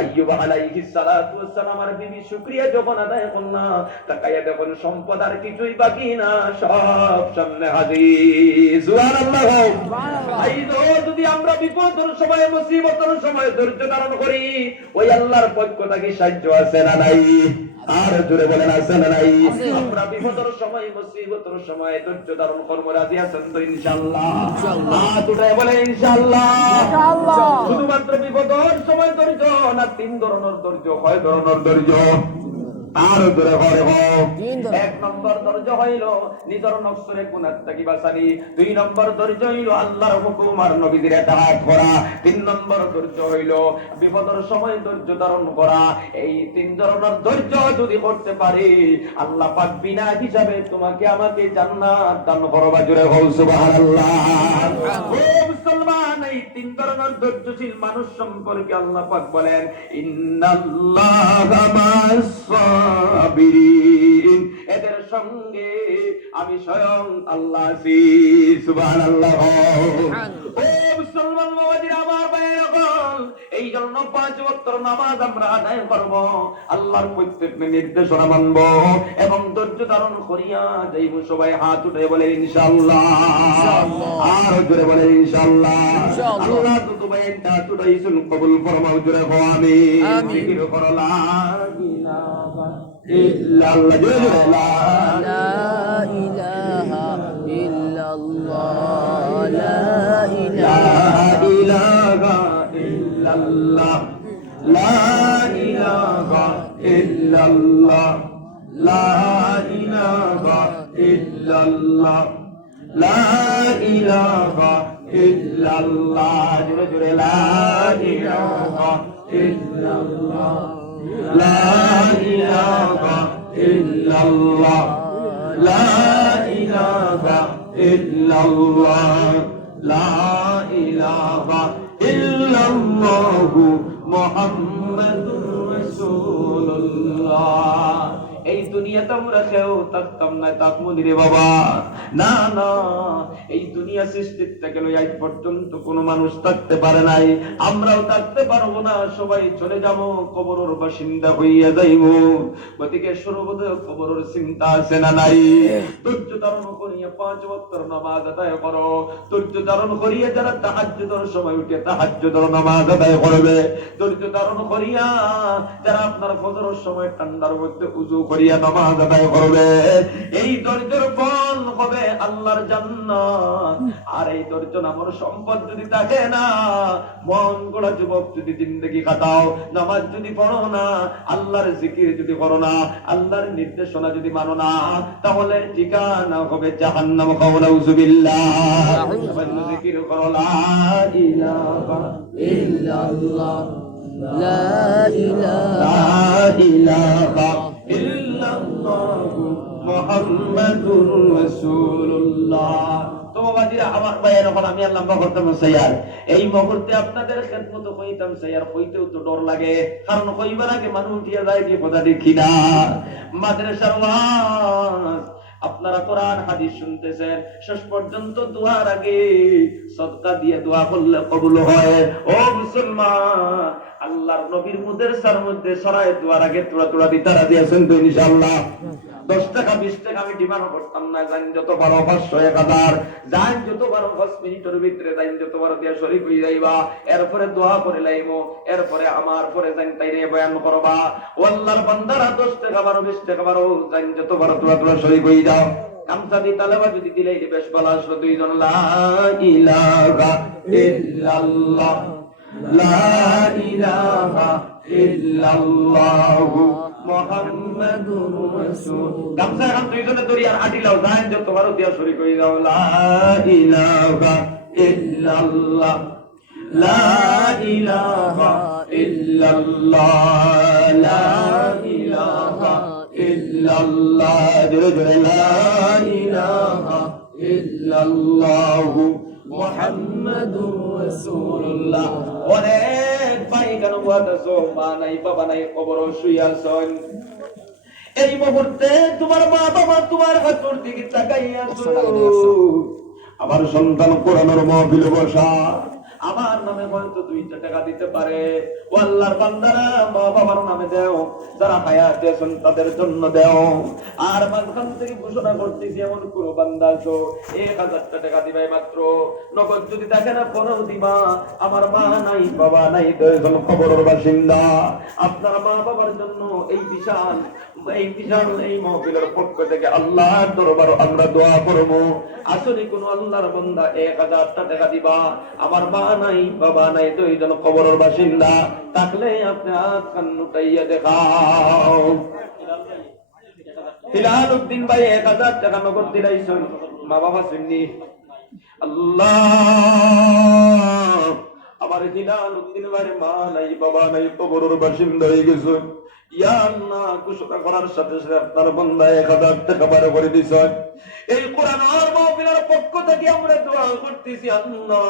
আইয়ুব আলাইহিস সালাতু ওয়াস সালাম আর বিবি শুকরিয়া যখন আদায় করলা, তাকায়া দেখুন সম্পদ আর কিছুই বাকি না, সব সামনে হাজির। সুবহানাল্লাহ। এই যদি আমরা বিপদের সময় মুসিবতের সময় ধৈর্য ধারণ করি, ওই আল্লাহর পক্ষ থেকে সাহায্য আছে না নাই? আর জোরে বলেন আছে না নাই? আমরা বিপদের সময় মুসিবতের সময় ধৈর্য ধারণ করব, রাজি আছেন তো ইনশাআল্লাহ? ইনশাআল্লাহ। দুটাই বলে ইনশাআল্লাহ। ইনশাআল্লাহ। শুধুমাত্র বিপদের সময় ধৈর্য না, তিন ধরনের ধৈর্য, কয় ধরনের ধৈর্য? আরো জোরে করে হোক। তিন ধৈর্য। 1 নম্বর ধৈর্য হইল নিজের নফসরে গুনাহ থেকে বাঁচানি। 2 নম্বর ধৈর্য হইল আল্লাহর হুকুম আর নবীদের ইতাআত করা। 3 নম্বর ধৈর্য হইল বিপদের সময় ধৈর্য ধারণ করা। এই 3 ধরনের ধৈর্য যদি করতে পারি আল্লাহ পাক বিনা হিসাবে তোমাকে আমাকে জান্নাত দান করবে। জোরে হোক সুবহানাল্লাহ। ও মুসলমান, এই 3 ধরনের ধৈর্যশীল মানুষ সম্পর্কে আল্লাহ পাক বলেন ইন্নাল্লাহা মা'আস সাবিরিন, এদের সঙ্গে আমি স্বয়ং আল্লাহ আছি। সুবহানাল্লাহ। ও মুসলমান বাবাজিরা, আমার ভাইয়েরা, এই জন্য 5 ওয়াক্ত নামাজ আমরা আদায় করব, আল্লাহর প্রত্যেক নির্দেশনা মানব এবং ধৈর্য ধারণ করিয়া যাইব। সবাই হাত উঠে বলে ইনশাআল্লাহ। আর জোরে বলে ইনশাআল্লাহ। আল্লাহ তো তোমায় হাত উঠাইছেন, কবুল ফরমাও। জোরে বলো আমিন। জিকির করো লা ইলাহা ইল্লাল্লাহ। জোরে জোরে লা ইলাহা ইল্লাল্লাহ, লা ইলাহা ইল্লাল্লাহ, লা ইলাহা ইল্লাল্লাহ, লা ইলাহা ইল্লাল্লাহ, লা ইলাহা ইল্লাল্লাহ। জোরে জোরে লা ইলাহা ইল্লাল্লাহ, লা ইলাহা ইল্লাল্লাহ, লা ইলাহা ইল্লাল্লাহ, লা ইলাহা ইল্লাল্লাহু মুহাম্মাদুর রাসূলুল্লাহ। এই দুনিয়াতে আমরা কেউ থাকতাম না, থাকবো রে বাবা। না না, এই দুনিয়া সৃষ্টির থেকে আজ পর্যন্ত কোনো মানুষ থাকতে পারে নাই, আমরাও থাকতে পারবো না। সবাই চলে যাব, কবরের বাসিন্দা হইয়া যাইব। গতিকে সর্বদা কবরের চিন্তা আছে না নাই? ধৈর্য ধারণ করিয়া 5 ওয়াক্তের নামাজ আদায় করো। ধৈর্য ধারণ করিয়া যারা তাহাজ্জুদের সময় উঠে তাহাজ্জুদের নামাজ আদায় করবে। ধৈর্য ধারণ করিয়া যারা আপনার ফজরের সময় ঠান্ডার মধ্যে উযু করিয়া নামাজ আদায় করবে, এই ধৈর্যের ফল হবে আল্লাহর জান্নাত। আর এই ধৈর্য নামের সম্পদ যদি থাকে না, মন গড়া যুবক যদি জিন্দেগি কাটাও, নামাজ যদি পড়ো না, আল্লাহর জিকির যদি করো না, আল্লাহর নির্দেশনা যদি মানো না, তাহলে ঠিকানা হবে জাহান্নাম। নাউযুবিল্লাহ। জিকির করো লা ইলাহা ইল্লাল্লাহ, লা ইলাহা ইল্লাল্লাহু মুহাম্মাদুর রাসূলুল্লাহ। তো বাবাজিরা, আমার ভাইয়ের এখন আমি আল্লাহ করতাম সাইয়ার, এই মুহূর্তে আপনাদের খেদমত কইতাম সাইয়ার, কইতেও তো ডর লাগে। কারণ কইবার আগে মানুষ উঠিয়া যায় কি কথা দেখি না। মাদ্রাসার ওয়াজ, আপনারা কোরআন হাদিস শুনতেছেন, শেষ পর্যন্ত দোয়ার আগে সদকা দিয়ে দোয়া করলে কবুল হয়। ও মুসলমান, আল্লাহর নবীর মুদেরসার মধ্যে সরায় দোয়ার আগে তোরা তোরা দিতারা দিয়েছেন তো ইনশাআল্লাহ। 10 টাকা 20 টাকা আমি ডিমান্ড করতাম না। জান যত বড় 500 1000, জান যত বড় 5 মিনিটের ভিতরে জান যত বড় দিয়া শরীক হই যাইবা। এরপরে দোয়া করে লাইমো, এরপরে আমার পরে জান তাইরে বয়ান করবা। ও আল্লাহর বান্দারা 10 টাকা 20 টাকা জান যত বড় তোরা তোরা শরীক হই যাও। কামসা দি তালেবা যদি দিলেই বেশ ভালো আসলো। 2 জন লা ইলাহা ইল্লাল্লাহ, লা ইলাহা ইল্লাল্লাহু মুহাম্মাদুর রাসূল। গামছা এখন 2 জনে দরিয়ার আটিলাও জান যত বড় দিয়া শরীক হই যাও। লা ইলাহা ইল্লাল্লাহ, লা ইলাহা ইল্লাল্লাহ, লা ইলাহা ইল্লাল্লাহ। জোরে জোরে লা ইলাহা ইল্লাল্লাহু মুহাম্মাদুর রাসূলুল্লাহ। অনেক ভাই কেন বলতেছো মা নাই বাবা নাই কবর শুইয়া আছেন, এই মুহূর্তে তোমার মা বাবা তোমার হাতের দিকে তাকাইয়া আছে। আমার সন্তান কোরআনের মাহফিলে বসা, আমার নামে হয়তো 2 টাকা দিতে পারে। ও আল্লাহর বান্দারা, মা বাবার নামে দেও, যারা হায়াত আছেন তাদের জন্য দেও। আর মাঝখান থেকে ঘোষণা করতেছি, এমন কোন বান্দা আছো 1000 টাকা দিবাই মাত্র, নগদ যদি থাকে না পরেও দিবা। আমার মা নাই বাবা নাই, 2 জন কবরের বাসিন্দা। আপনার মা বাবার জন্য এই বিশাল এই মাহফিলের পক্ষ থেকে আল্লাহর দরবার আমরা দোয়া করব। আসলে কোন আল্লাহর বান্দা 1000 টাকা দিবা, আমার মা নাই বাবা নাই, দুইজন কবরের বাসিন্দা থাকলে আপনি হাত কান উঠাইয়া দেখাও। হিলাল উদ্দিন ভাই 1000 টাকা নগদ দিলাইছেন, মা বাবা শুননি। আল্লাহ, আমার হিলাল উদ্দিন ভাই মা নাই বাবা নাই কবরের বাসিন্দা হয়ে গেছে। ইয়া আল্লাহ, ঘোষণা করার সাথে সাথে আপনার বান্দা 1000 টাকা বার করে দিছেন। এই কোরআন আর মাহফিলের পক্ষ থেকে আমরা দোয়া করতেছি, আল্লাহ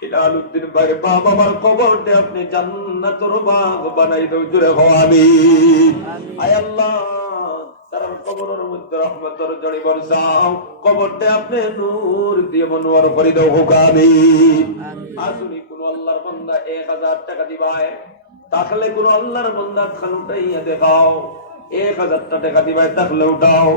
হিলাল উদ্দিন ভাই বাবা আমার কবরটা আপনি জান্নাতের বাগ বানাই দাও, জোরে হও আমিন। আয় আল্লাহ, তার কবরের মধ্যে রহমতের জড়ি বর্ষাও, কবরটা আপনি নূর দিয়ে মনোয়ার করে দাও, হোক আমিন। আসুনি কোন আল্লাহর বান্দা 1000 টাকা দিবায়, তাহলে কোন আল্লাহর বান্দা খান উঠাইয়া দেখাও। 1000 টাকা দিবাই তাহলে উঠাও।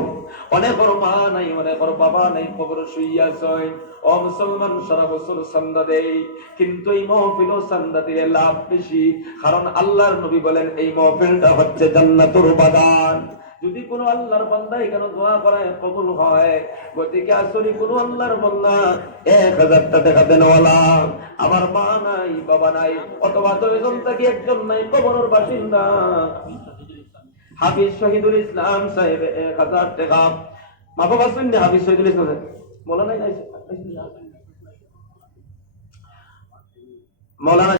অনেকের মা নাই, অনেকের বাবা নাই, কবর শুইয়া ছয়। ও মুসলমান, সারা বছর চান্দা দেই, কিন্তু এই মহফিল চান্দা দিলে লাভ বেশি, কারণ আল্লাহর নবী বলেন এই মহফিলটা হচ্ছে জান্নাতুর বাগান। যদি কোন আল্লাহর বান্দা এখানে দোয়া করে কবুল হয়, গতিকে আসলে কোন আল্লাহর বান্দা 1000 টাকা দেনওয়ালা, আমার মা নাই বাবা নাই, অথবা দুইজন থেকে একজন নাই কবরের বাসিন্দা, হাফিজ শহীদুল ইসলাম সাহেব 1000 টাকা, মা বাবা শুনলে হাফিজ শহীদুল ইসলাম মৌলানা